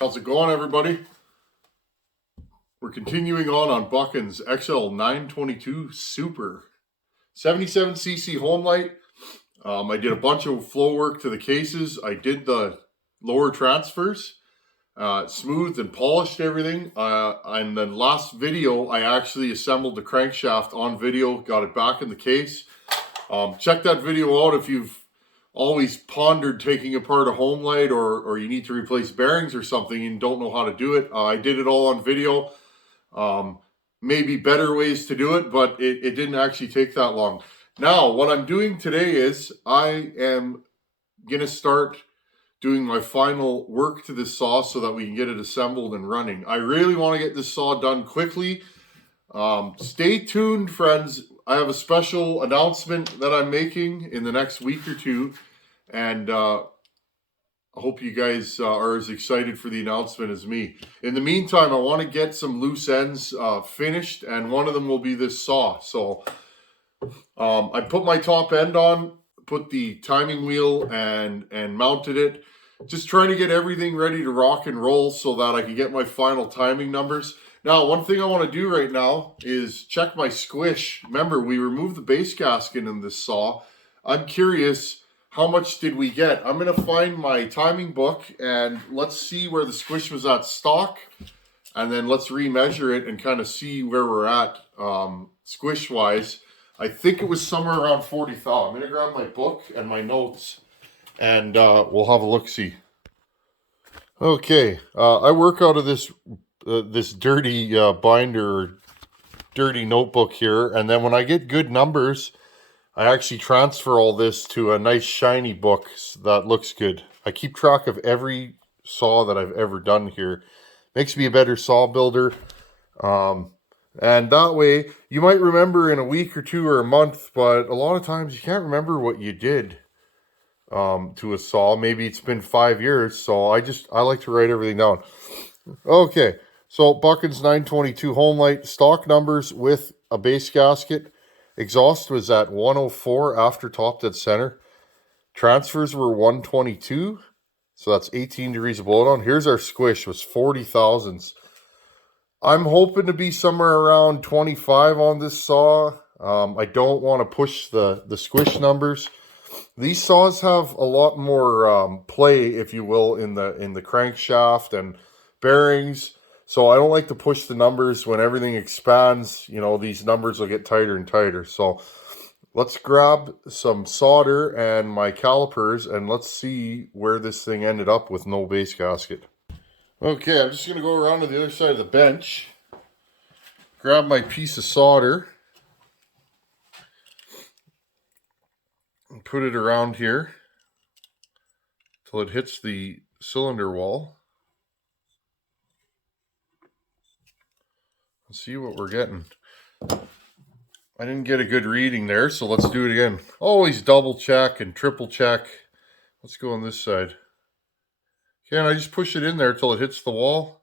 How's it going, everybody? We're continuing on Buchan's XL922 Super 77cc Homelite. I did a bunch of flow work to the cases. I did the lower transfers, smoothed and polished everything. And then last video, I actually assembled the crankshaft on video, got it back in the case. Check that video out if you've always pondered taking apart a Homelite or you need to replace bearings or something and don't know how to do it. I did it all on video. Maybe better ways to do it, but it didn't actually take that long. Now, what I'm doing today is I am going to start doing my final work to this saw so that we can get it assembled and running. I really want to get this saw done quickly. Stay tuned, friends. I have a special announcement that I'm making in the next week or two, and I hope you guys are as excited for the announcement as me. In the meantime, I want to get some loose ends finished, and one of them will be this saw. So I put my top end on, put the timing wheel and mounted it. Just trying to get everything ready to rock and roll so that I can get my final timing numbers. Now, one thing I want to do right now is check my squish. Remember, we removed the base gasket in this saw. I'm curious, how much did we get? I'm going to find my timing book and let's see where the squish was at stock. And then let's remeasure it and kind of see where we're at squish-wise. I think it was somewhere around 40 thou. I'm going to grab my book and my notes and we'll have a look-see. Okay, I work out of this this dirty binder, dirty notebook here, and then when I get good numbers, I actually transfer all this to a nice shiny book that looks good. I keep track of every saw that I've ever done here. Makes me a better saw builder, and that way you might remember in a week or two or a month, but a lot of times you can't remember what you did to a saw. Maybe it's been 5 years, so I like to write everything down. Okay, so Buchan's 922 Homelite, stock numbers with a base gasket. Exhaust was at 104 after top dead center. Transfers were 122, so that's 18 degrees of blowdown. Here's our squish, was 40 thousandths. I'm hoping to be somewhere around 25 on this saw. I don't want to push the squish numbers. These saws have a lot more play, if you will, in the crankshaft and bearings. So I don't like to push the numbers. When everything expands, you know, these numbers will get tighter and tighter. So let's grab some solder and my calipers and let's see where this thing ended up with no base gasket. Okay, I'm just going to go around to the other side of the bench, grab my piece of solder, and put it around here till it hits the cylinder wall. Let's see what we're getting. I didn't get a good reading there, so let's do it again. Always double check and triple check. Let's go on this side. Okay, and I just push it in there till it hits the wall.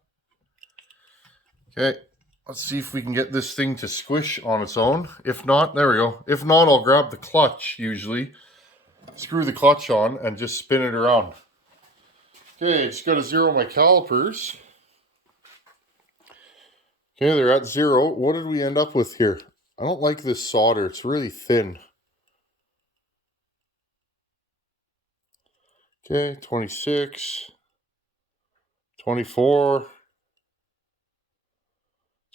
Okay, let's see if we can get this thing to squish on its own. If not, there we go. If not, I'll grab the clutch usually. Screw the clutch on and just spin it around. Okay, just got to zero my calipers. Okay, they're at 0. What did we end up with here? I don't like this solder. It's really thin. Okay, 26, 24,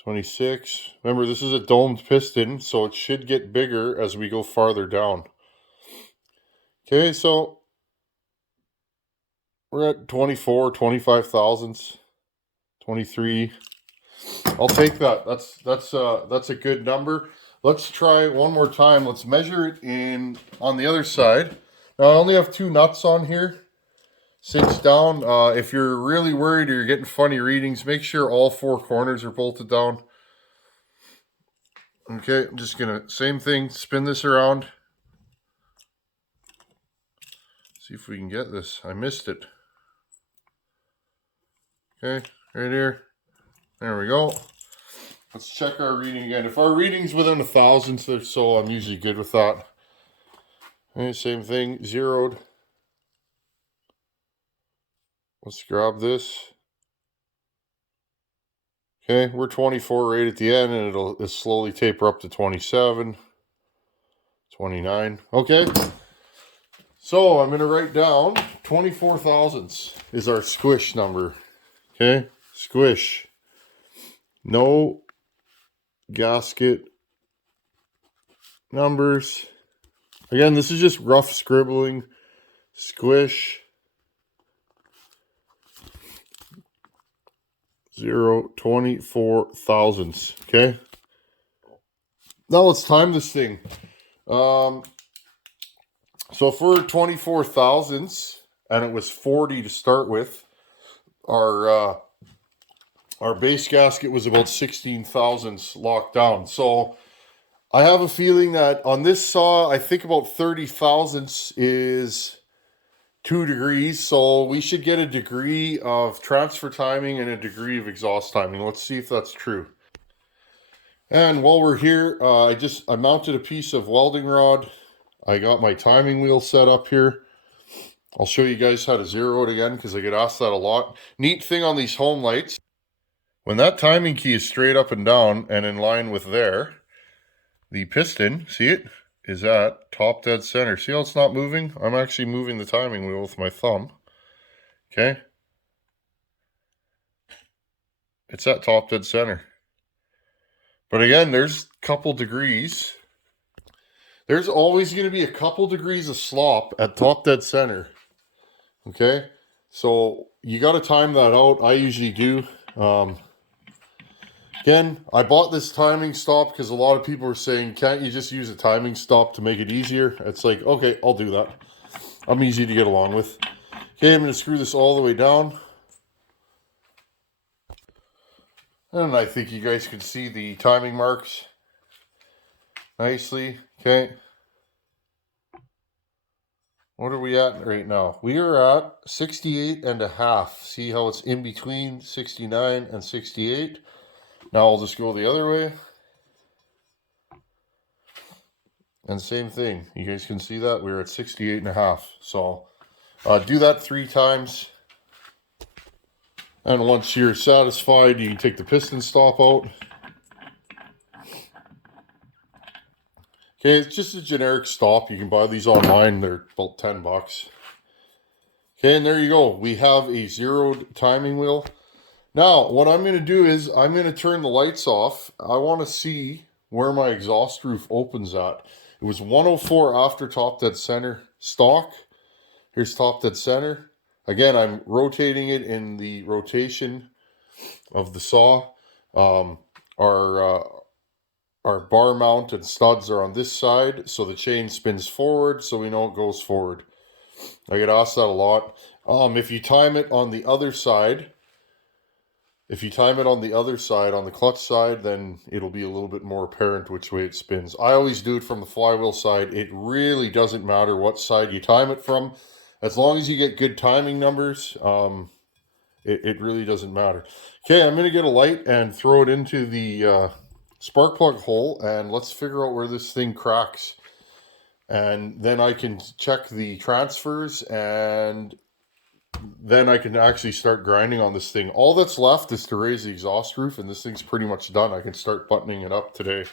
26. Remember, this is a domed piston, so it should get bigger as we go farther down. Okay, so we're at 24, 25 thousandths, 23. I'll take that. That's a good number. Let's try one more time. Let's measure it in on the other side. Now I only have 2 nuts on here, 6 down. If you're really worried or you're getting funny readings, make sure all 4 corners are bolted down. Okay, I'm just gonna same thing. Spin this around. See if we can get this. I missed it. Okay, right here. There we go. Let's check our reading again. If our reading's within a thousandth or so, I'm usually good with that. Okay, same thing, 0'd. Let's grab this. Okay, we're 24 right at the end, and it'll slowly taper up to 27, 29. Okay, so I'm going to write down 24 thousandths is our squish number. Okay, squish. No gasket numbers. Again, this is just rough scribbling. Squish. 24 thousandths. Okay. Now let's time this thing. So for 24 thousandths, and it was 40 to start with, our base gasket was about 16 thousandths locked down. So I have a feeling that on this saw, I think about 30 thousandths is 2 degrees. So we should get a degree of transfer timing and a degree of exhaust timing. Let's see if that's true. And while we're here, I mounted a piece of welding rod. I got my timing wheel set up here. I'll show you guys how to zero it again because I get asked that a lot. Neat thing on these Homelites, when that timing key is straight up and down and in line with there, the piston, see it, is at top dead center. See how it's not moving? I'm actually moving the timing wheel with my thumb. Okay. It's at top dead center. But again, there's a couple degrees. There's always going to be a couple degrees of slop at top dead center. Okay. So you got to time that out. I usually do. Again, I bought this timing stop because a lot of people are saying, can't you just use a timing stop to make it easier? It's like, okay, I'll do that. I'm easy to get along with. Okay, I'm going to screw this all the way down. And I think you guys can see the timing marks nicely. Okay. What are we at right now? We are at 68 and a half. See how it's in between 69 and 68? Now I'll just go the other way. And same thing. You guys can see that. We're at 68 and a half. So do that 3 times. And once you're satisfied, you can take the piston stop out. Okay, it's just a generic stop. You can buy these online. They're about 10 bucks. Okay, and there you go. We have a zeroed timing wheel. Now, what I'm going to do is I'm going to turn the lights off. I want to see where my exhaust roof opens at. It was 104 after top dead center stock. Here's top dead center. Again, I'm rotating it in the rotation of the saw. Our bar mount and studs are on this side, so the chain spins forward, so we know it goes forward. I get asked that a lot. If you time it on the other side, on the clutch side, then it'll be a little bit more apparent which way it spins. I always do it from the flywheel side. It really doesn't matter what side you time it from. As long as you get good timing numbers, it really doesn't matter. Okay, I'm going to get a light and throw it into the spark plug hole, and let's figure out where this thing cracks. And then I can check the transfers, and then I can actually start grinding on this thing. All that's left is to raise the exhaust roof, and this thing's pretty much done. I can start buttoning it up today.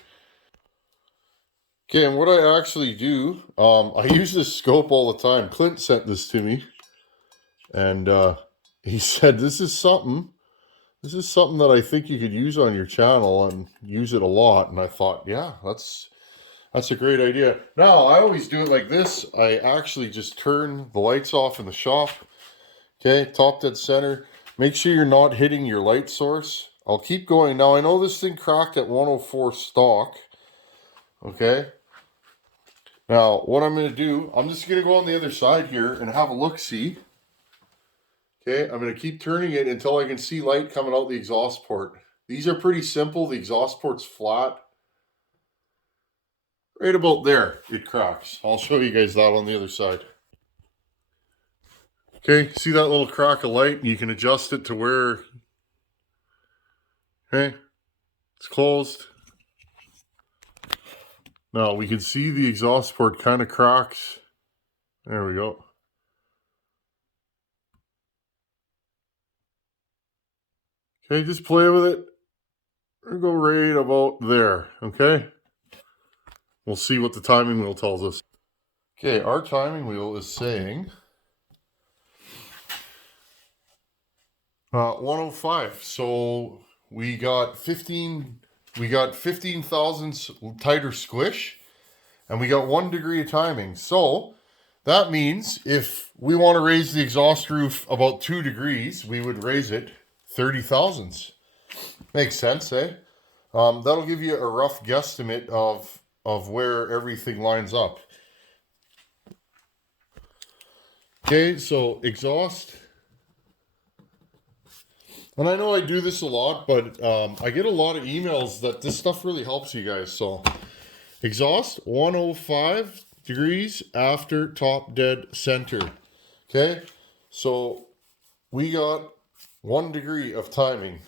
Okay, and what I actually do, I use this scope all the time. Clint sent this to me, and he said, this is something that I think you could use on your channel and use it a lot. And I thought, yeah, that's a great idea. Now, I always do it like this. I actually just turn the lights off in the shop. Okay, top dead center. Make sure you're not hitting your light source. I'll keep going. Now, I know this thing cracked at 104 stock. Okay. Now, what I'm going to do, I'm just going to go on the other side here and have a look-see. Okay, I'm going to keep turning it until I can see light coming out the exhaust port. These are pretty simple. The exhaust port's flat. Right about there, it cracks. I'll show you guys that on the other side. Okay, see that little crack of light? You can adjust it to where, okay, it's closed. Now we can see the exhaust port kind of cracks. There we go. Okay, just play with it. We'll go right about there, okay? We'll see what the timing wheel tells us. Okay, our timing wheel is saying 105. So we got 15 thousandths tighter squish, and we got 1 degree of timing. So that means if we want to raise the exhaust roof about 2 degrees, we would raise it 30 thousandths. Makes sense, eh? That'll give you a rough guesstimate of where everything lines up. Okay, so exhaust. And I know I do this a lot, but I get a lot of emails that this stuff really helps you guys. So exhaust 105 degrees after top dead center. Okay, so we got 1 degree of timing.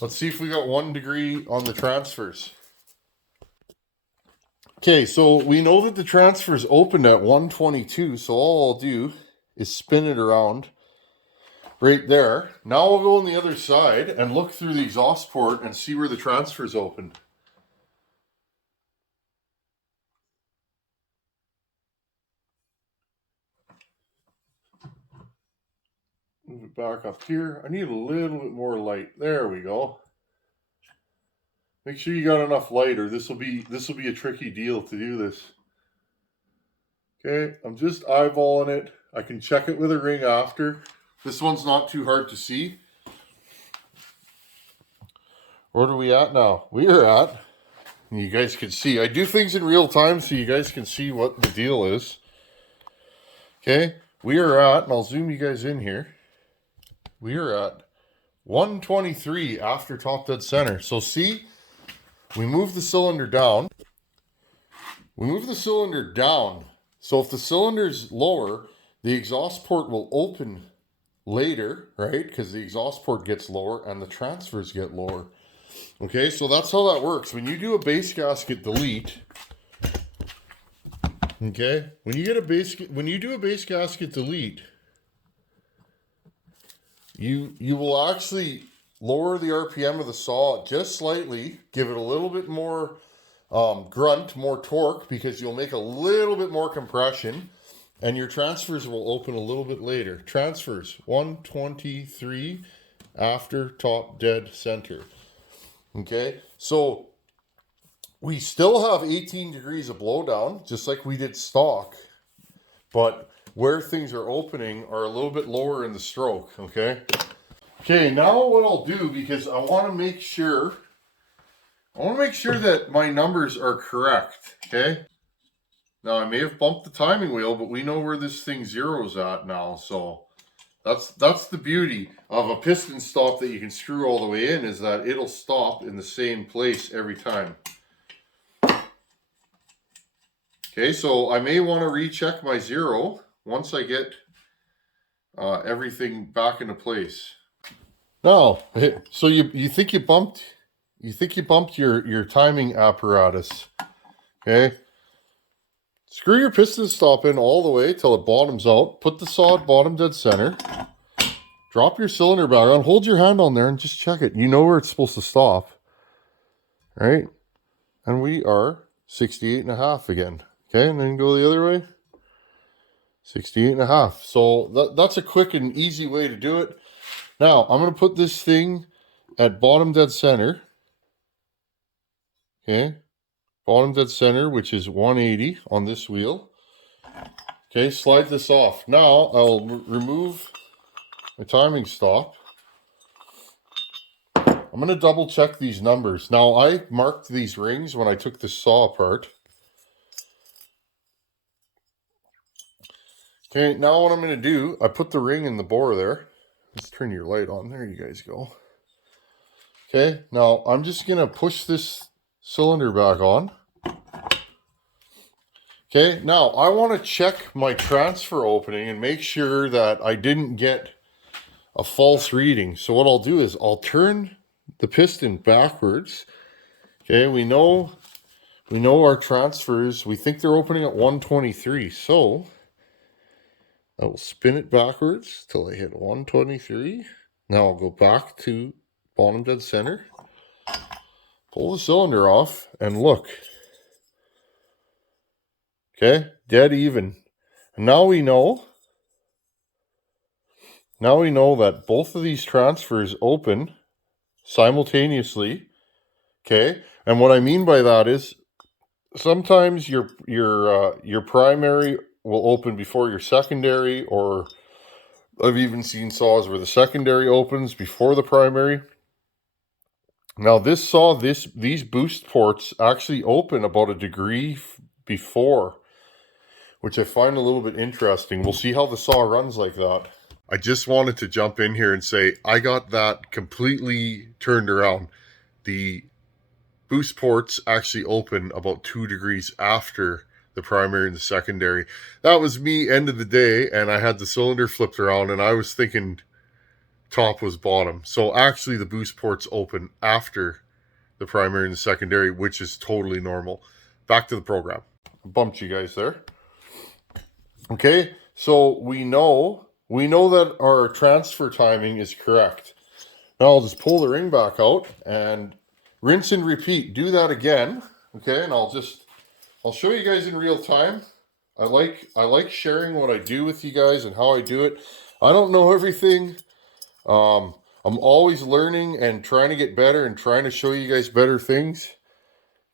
Let's see if we got 1 degree on the transfers. Okay, so we know that the transfers opened at 122, so all I'll do is spin it around right there. Now we'll go on the other side and look through the exhaust port and see where the transfers opened. Move it back up here. I need a little bit more light. There we go. Make sure you got enough light, or this will be a tricky deal to do this. Okay, I'm just eyeballing it. I can check it with a ring after. This one's not too hard to see. What are we at now? We are at, you guys can see, I do things in real time so you guys can see what the deal is. Okay, we are at, and I'll zoom you guys in here. We are at 123 after top dead center. So see, we move the cylinder down. We move the cylinder down. So if the cylinder's lower, the exhaust port will open later, right? Because the exhaust port gets lower and the transfers get lower. Okay, so that's how that works. When you do a base gasket delete, okay, when you do a base gasket delete, you will actually lower the RPM of the saw just slightly, give it a little bit more grunt, more torque, because you'll make a little bit more compression, and your transfers will open a little bit later. Transfers 123 after top dead center. Okay, so we still have 18 degrees of blowdown, just like we did stock, but where things are opening are a little bit lower in the stroke, okay? Okay, now what I'll do, because I want to make sure that my numbers are correct, okay? Now, I may have bumped the timing wheel, but we know where this thing zeroes at now, so that's the beauty of a piston stop that you can screw all the way in, is that it'll stop in the same place every time. Okay, so I may want to recheck my zero once I get everything back into place. Now, so you think you bumped your timing apparatus, okay? Screw your piston stop in all the way till it bottoms out. Put the saw at bottom dead center. Drop your cylinder back on. Hold your hand on there and just check it. You know where it's supposed to stop, right? And we are 68.5 again. Okay, and then go the other way. 68.5. So that's a quick and easy way to do it. Now, I'm going to put this thing at bottom dead center. Okay, bottom dead center, which is 180 on this wheel. Okay, slide this off. Now, I'll remove my timing stop. I'm going to double check these numbers. Now, I marked these rings when I took the saw apart. Okay, now what I'm going to do, I put the ring in the bore there. Let's turn your light on. There you guys go. Okay, now I'm just going to push this cylinder back on. Okay, now I want to check my transfer opening and make sure that I didn't get a false reading. So what I'll do is I'll turn the piston backwards. Okay, we know our transfers, we think they're opening at 123. So I will spin it backwards till I hit 123. Now I'll go back to bottom dead center. Pull the cylinder off and look. Okay, dead even. And now we know that both of these transfers open simultaneously. Okay, and what I mean by that is sometimes your primary will open before your secondary, or I've even seen saws where the secondary opens before the primary. Now this saw, these boost ports actually open about a degree before, which I find a little bit interesting. We'll see how the saw runs like that. I just wanted to jump in here and say I got that completely turned around. The boost ports actually open about 2 degrees after the primary and the secondary. That was me end of the day, and I had the cylinder flipped around and I was thinking top was bottom. So actually the boost ports open after the primary and the secondary, which is totally normal. Back to the program. Bumped you guys there. Okay, so we know that our transfer timing is correct. Now I'll just pull the ring back out and rinse and repeat. Do that again. Okay, and I'll show you guys in real time. I like sharing what I do with you guys and how I do it. I don't know everything. I'm always learning and trying to get better and trying to show you guys better things.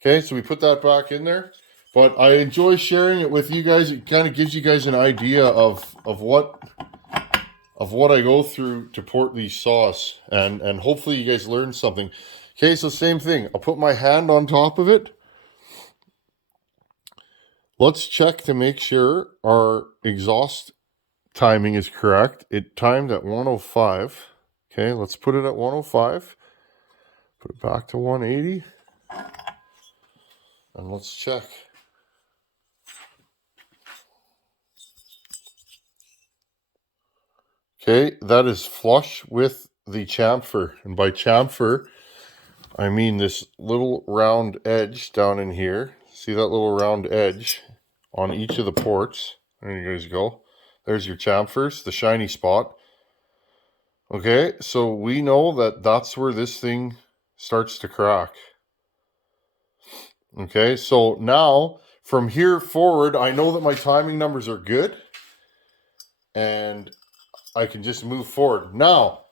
Okay, so we put that back in there. But I enjoy sharing it with you guys. It kind of gives you guys an idea of what I go through to port these saws, and hopefully you guys learn something. Okay, so same thing. I'll put my hand on top of it. Let's check to make sure our exhaust timing is correct. It timed at 105. Okay, let's put it at 105. Put it back to 180. And let's check. Okay, that is flush with the chamfer. And by chamfer, I mean this little round edge down in here. See that little round edge on each of the ports? There you guys go. There's your chamfers, the shiny spot. Okay, so we know that that's where this thing starts to crack. Okay, so now from here forward, I know that my timing numbers are good, and I can just move forward. Now,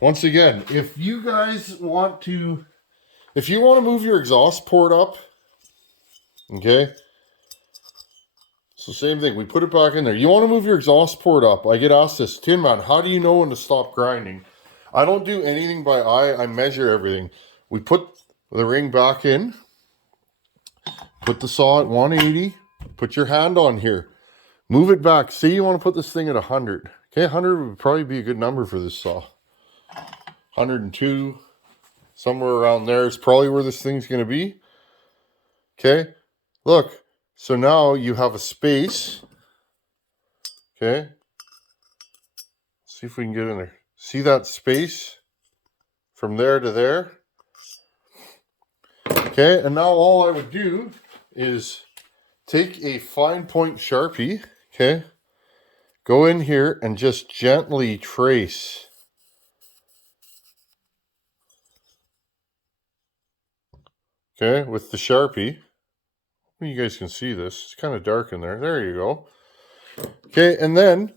once again, if you want to move your exhaust port up, okay, so same thing, we put it back in there. You want to move your exhaust port up. I get asked this, Tin Man, how do you know when to stop grinding? I don't do anything by eye. I measure everything. We put the ring back in, put the saw at 180, put your hand on here, move it back. Say you want to put this thing at 100. Okay, 100 would probably be a good number for this saw. 102, somewhere around there is probably where this thing's going to be. Okay, look, so now you have a space. Okay, see if we can get in there. See that space from there to there? Okay, and now all I would do is take a fine point Sharpie, okay, go in here and just gently trace. Okay, with the Sharpie. You guys can see this. It's kind of dark in there. There you go. Okay, and then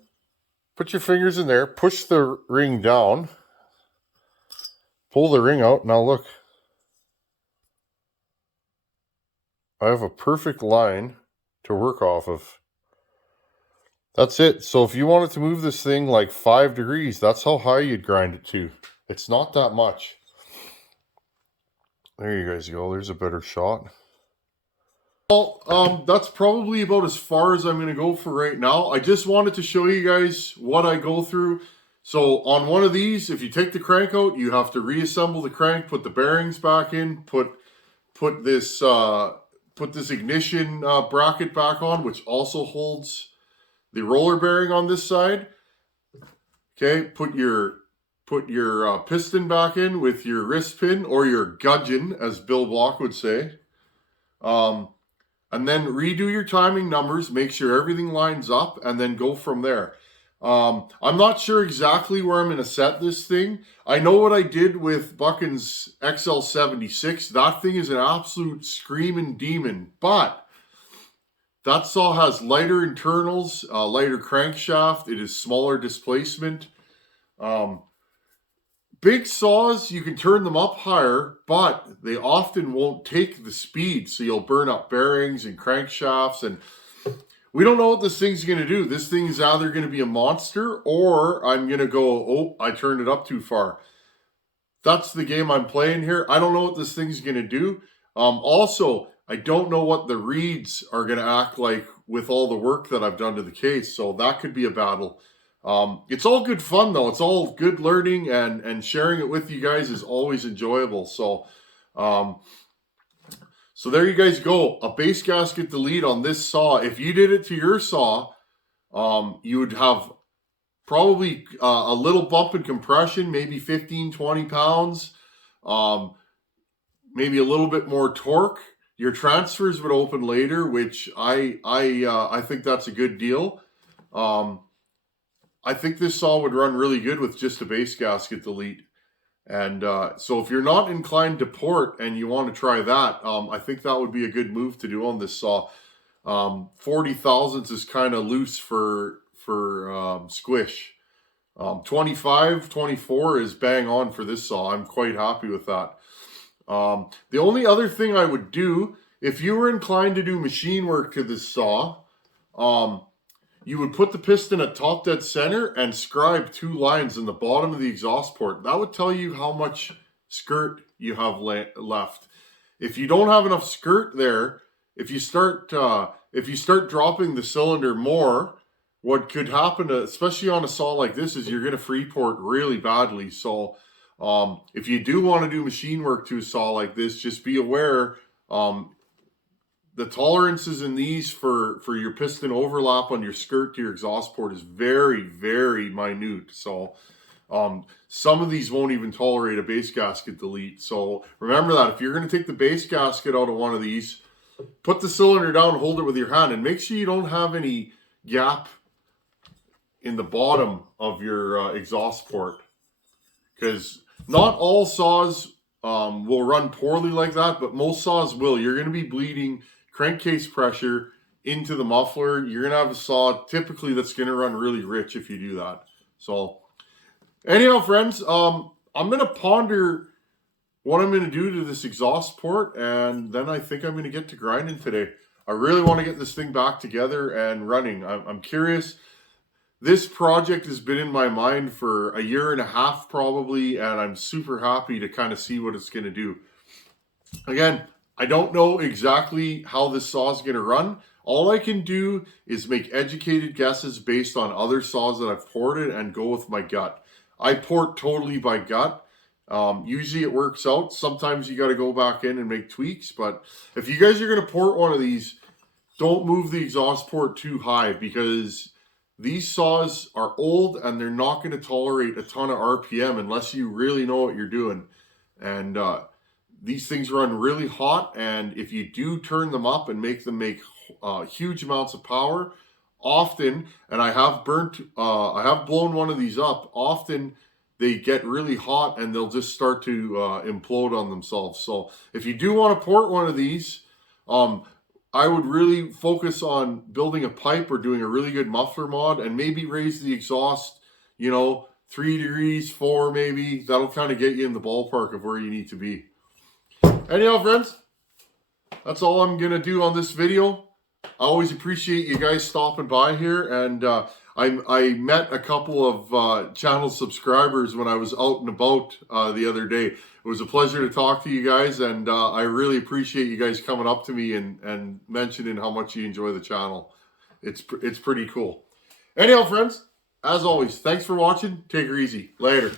put your fingers in there, push the ring down, pull the ring out. Now look, I have a perfect line to work off of. That's it. So if you wanted to move this thing like 5 degrees, that's how high you'd grind it to. It's not that much. There you guys go. There's a better shot. Well, that's probably about as far as I'm going to go for right now. I just wanted to show you guys what I go through. So on one of these, if you take the crank out, you have to reassemble the crank, put the bearings back in, put this ignition bracket back on, which also holds the roller bearing on this side. Okay, put your piston back in with your wrist pin, or your gudgeon, as Bill Block would say. And then redo your timing numbers, make sure everything lines up, and then go from there. I'm not sure exactly where I'm going to set this thing. I know what I did with Buchan's XL76. That thing is an absolute screaming demon, but that saw has lighter internals, lighter crankshaft. It is smaller displacement. Big saws, you can turn them up higher, but they often won't take the speed, so you'll burn up bearings and crankshafts, and we don't know what this thing's going to do. This thing is either going to be a monster, or I'm going to go, oh, I turned it up too far. That's the game I'm playing here. I don't know what this thing's going to do. Also, I don't know what the reeds are going to act like with all the work that I've done to the case, so that could be a battle. It's all good fun, though. It's all good learning, and sharing it with you guys is always enjoyable. So there you guys go. A base gasket delete on this saw. If you did it to your saw, you would have probably a little bump in compression, maybe 15, 20 pounds, maybe a little bit more torque. Your transfers would open later, which I think that's a good deal. I think this saw would run really good with just a base gasket delete. And so if you're not inclined to port and you want to try that, I think that would be a good move to do on this saw. 40 thousandths is kind of loose for squish. 25, 24 is bang on for this saw. I'm quite happy with that. The only other thing I would do, if you were inclined to do machine work to this saw, you would put the piston at top dead center and scribe 2 lines in the bottom of the exhaust port. That would tell you how much skirt you have left. If you don't have enough skirt there, if you start dropping the cylinder more, what could happen, especially on a saw like this, is you're going to free port really badly. So if you do want to do machine work to a saw like this, just be aware the tolerances in these for your piston overlap on your skirt to your exhaust port is very, very minute. So some of these won't even tolerate a base gasket delete. So remember that if you're going to take the base gasket out of one of these, put the cylinder down, hold it with your hand, and make sure you don't have any gap in the bottom of your exhaust port, because not all saws will run poorly like that, but most saws will. You're going to be bleeding crankcase pressure into the muffler. You're going to have a saw typically that's going to run really rich if you do that. So anyhow, friends, I'm going to ponder what I'm going to do to this exhaust port, and then I think I'm going to get to grinding today. I really want to get this thing back together and running. I'm curious. This project has been in my mind for a year and a half probably, and I'm super happy to kind of see what it's going to do. Again, I don't know exactly how this saw is going to run. All I can do is make educated guesses based on other saws that I've ported and go with my gut. I port totally by gut. Usually it works out. Sometimes you got to go back in and make tweaks, but if you guys are going to port one of these, don't move the exhaust port too high, because these saws are old and they're not going to tolerate a ton of RPM unless you really know what you're doing. And these things run really hot, and if you do turn them up and make them make huge amounts of power, often, and I have blown one of these up, often they get really hot and they'll just start to implode on themselves. So if you do want to port one of these, I would really focus on building a pipe or doing a really good muffler mod, and maybe raise the exhaust, 3 degrees, 4 maybe. That'll kind of get you in the ballpark of where you need to be. Anyhow, friends, that's all I'm going to do on this video. I always appreciate you guys stopping by here, and I met a couple of channel subscribers when I was out and about the other day. It was a pleasure to talk to you guys, and I really appreciate you guys coming up to me and mentioning how much you enjoy the channel. It's pretty cool. Anyhow, friends, as always, thanks for watching. Take her easy. Later.